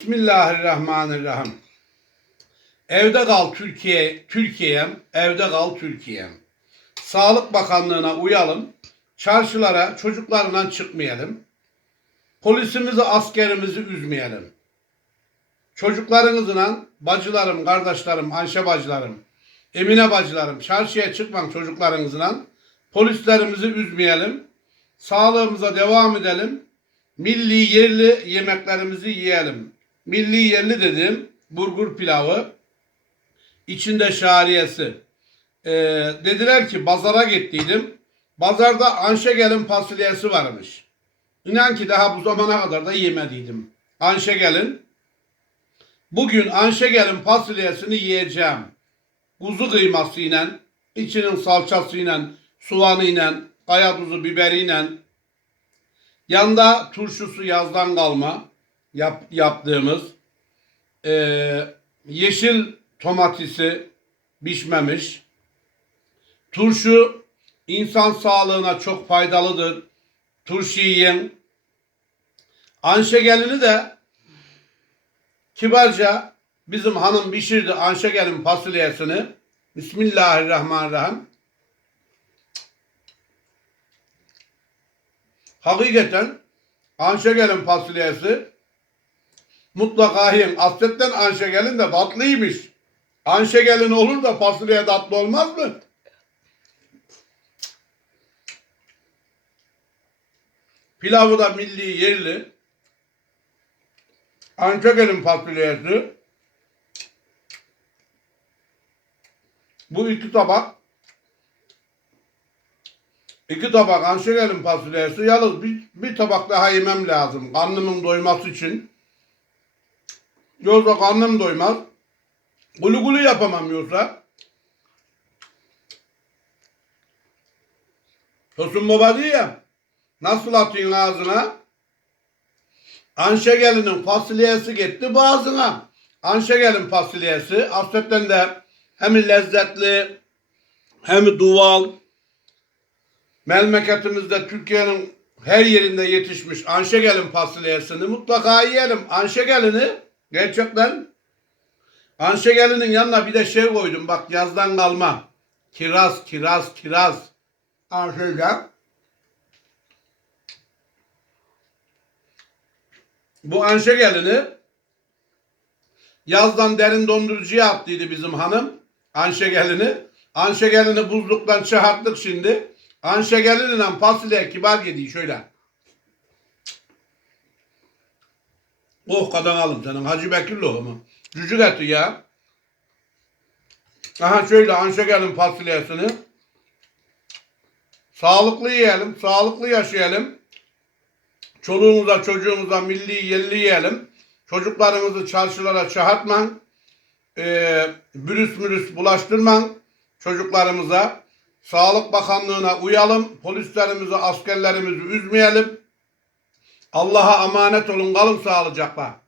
Bismillahirrahmanirrahim. Evde kal Türkiye, Türkiye'm, evde kal Türkiye'm. Sağlık Bakanlığı'na uyalım. Çarşılara çocuklarla çıkmayalım. Polisimizi, askerimizi üzmeyelim. Çocuklarınızla bacılarım, kardeşlerim, Ayşe bacılarım, Emine bacılarım çarşıya çıkmam çocuklarınızla. Polislerimizi üzmeyelim. Sağlığımıza devam edelim. Milli yerli yemeklerimizi yiyelim. Milli yerli dedim. Burgur pilavı. içinde şariyesi. Ee, dediler ki pazara gittiydim. Pazarda Anşegel'in fasulyesi varmış. İnan ki daha bu zamana kadar da yemediydim. Anşegel'in. Bugün Anşegel'in fasulyesini yiyeceğim. Kuzu kıymasıyla, içinin salçasıyla, soğanıyla, kaya tuzu biberiyle, Yanda turşusu yazdan kalma yap, yaptığımız eee, yeşil domatesi pişmemiş. Turşu insan sağlığına çok faydalıdır. Turşu yiyin. Anşegelini de kibarca bizim hanım pişirdi Anşegelin fasulyesini. Bismillahirrahmanirrahim. Hakikaten Anşegel'in fasulyesi mutlaka yiyin. Asletten Anşegel'in de tatlıymış. Anşegel'in olur da fasulye tatlı olmaz mı? Pilavı da milli yerli. Anşegel'in fasulyesi. Bu iki tabak İki tabak anşegelim fasulyesi. Yalnız bir, bir tabak daha yemem lazım. Karnımın doyması için. Yoksa karnım doymaz. Gulu gulu yapamam yoksa. Tosun baba diyor ya. Nasıl atıyorsun ağzına? Anşegelinin fasulyesi gitti boğazına. Anşegelin fasulyesi asletten de hem lezzetli hem duval memleketimizde Türkiye'nin her yerinde yetişmiş Anşegelin fasulyesini mutlaka yiyelim. Anşegelini gerçekten Anşegelinin yanına bir de şey koydum bak yazdan kalma. Kiraz, kiraz, kiraz. Anşegel. Bu Anşegelini yazdan derin dondurucuya attıydı bizim hanım. Anşegelini. Anşegelini buzluktan çıkarttık şimdi. Anşegelinle fasulye kibar yediği şöyle. Oh kadın alım senin Hacı Bekir lohumu. Cücük eti ya. Aha şöyle Anşegelin fasulyesini. Sağlıklı yiyelim, sağlıklı yaşayalım. Çoluğumuza, çocuğumuza milli yerli yiyelim. Çocuklarımızı çarşılara çağırtman. Ee, virüs mürüs bulaştırman çocuklarımıza. Sağlık Bakanlığı'na uyalım. Polislerimizi, askerlerimizi üzmeyelim. Allah'a emanet olun. Kalın sağlıcakla.